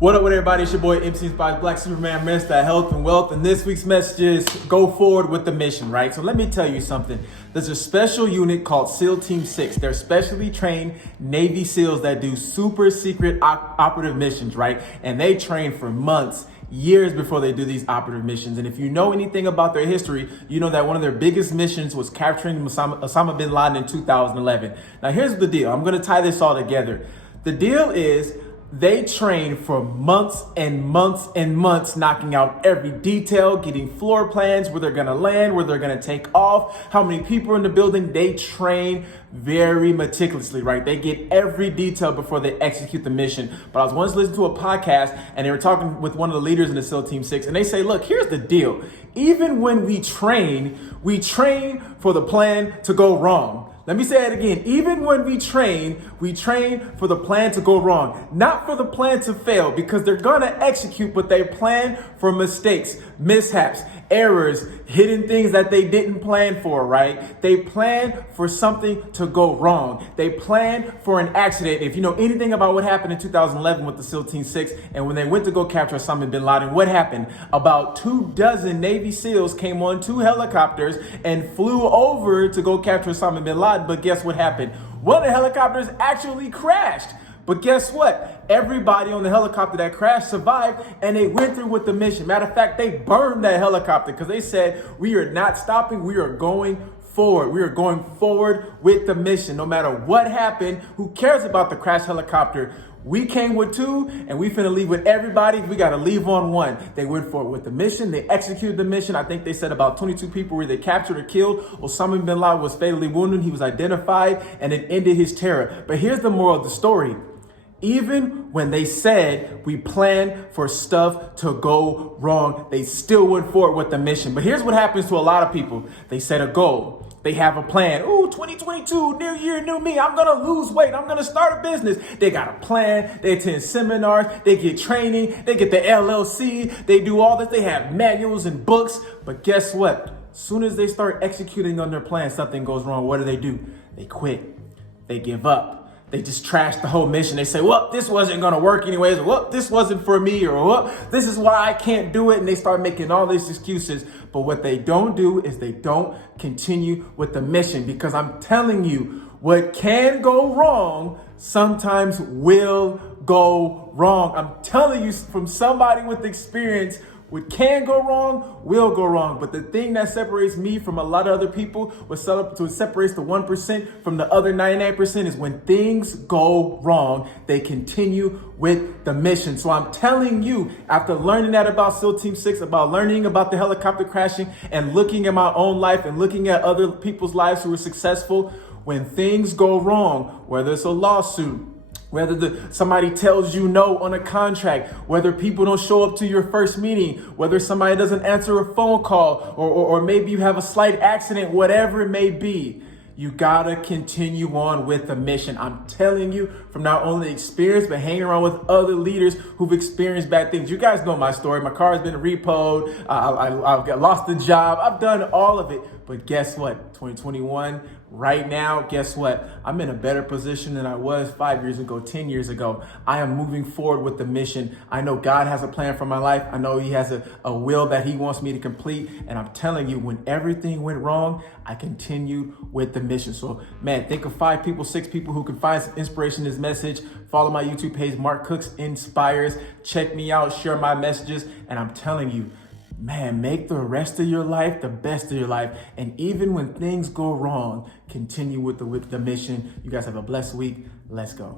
What up with everybody? It's your boy MC Inspired Black Superman, Minister of Health and Wealth. And this week's message is go forward with the mission, right? So let me tell you something. There's a special unit called SEAL Team 6. They're specially trained Navy SEALs that do super secret operative missions, right? And they train for months, years before they do these operative missions. And if you know anything about their history, you know that one of their biggest missions was capturing Osama bin Laden in 2011. Now here's the deal. I'm going to tie this all together. The deal is they train for months and months and months, knocking out every detail, getting floor plans, where they're going to land, where they're going to take off, how many people are in the building. They train very meticulously, right? They get every detail before they execute the mission. But I was once listening to a podcast and they were talking with one of the leaders in the SEAL Team 6, and they say, look, here's the deal. Even when we train for the plan to go wrong. Let me say it again. Even when we train for the plan to go wrong, not for the plan to fail, because they're going to execute, but they plan for mistakes, mishaps, errors, hidden things that they didn't plan for, right? They plan for something to go wrong. They plan for an accident. If you know anything about what happened in 2011 with the SEAL Team 6, and when they went to go capture Osama bin Laden, what happened? About 24 Navy SEALs came on 2 helicopters and flew over to go capture Osama bin Laden. But guess what happened? One of the helicopters actually crashed. But guess what? Everybody on the helicopter that crashed survived, and they went through with the mission. Matter of fact, they burned that helicopter because they said, we are not stopping. We are going forward. We are going forward with the mission. No matter what happened, who cares about the crashed helicopter? We came with 2 and we finna leave with everybody. We got to leave on 1. They went forward with the mission. They executed the mission. I think they said about 22 people were they captured or killed. Osama bin Laden was fatally wounded. He was identified, and it ended his terror. But here's the moral of the story. Even when they said we planned for stuff to go wrong, they still went forward with the mission. But here's what happens to a lot of people. They set a goal. They have a plan. Ooh, 2022, new year, new me. I'm going to lose weight. I'm going to start a business. They got a plan. They attend seminars. They get training. They get the LLC. They do all this. They have manuals and books. But guess what? As soon as they start executing on their plan, something goes wrong. What do? They quit. They give up. They just trash the whole mission. They say, well, this wasn't going to work anyways. Or, well, this wasn't for me. Or, well, this is why I can't do it. And they start making all these excuses. But what they don't do is they don't continue with the mission. Because I'm telling you, what can go wrong sometimes will go wrong. I'm telling you from somebody with experience, what can go wrong will go wrong. But the thing that separates me from a lot of other people, what separates the 1% from the other 99% is when things go wrong, they continue with the mission. So I'm telling you, after learning that about SEAL Team 6, about learning about the helicopter crashing and looking at my own life and looking at other people's lives who were successful, when things go wrong, whether it's a lawsuit, whether somebody tells you no on a contract, whether people don't show up to your first meeting, whether somebody doesn't answer a phone call, or maybe you have a slight accident, whatever it may be, you gotta continue on with the mission. I'm telling you from not only experience, but hanging around with other leaders who've experienced bad things. You guys know my story. My car has been repoed. I've lost the job. I've done all of it. But guess what? 2021, right now, guess what? I'm in a better position than I was 5 years ago, 10 years ago. I am moving forward with the mission. I know God has a plan for my life. I know he has a will that he wants me to complete. And I'm telling you, when everything went wrong, I continued with the mission. So, man, think of 5 people, 6 people who can find some inspiration in this message. Follow my YouTube page, Mark Cooks Inspires. Check me out, share my messages. And I'm telling you, man, make the rest of your life the best of your life. And even when things go wrong, continue with the mission. You guys have a blessed week. Let's go.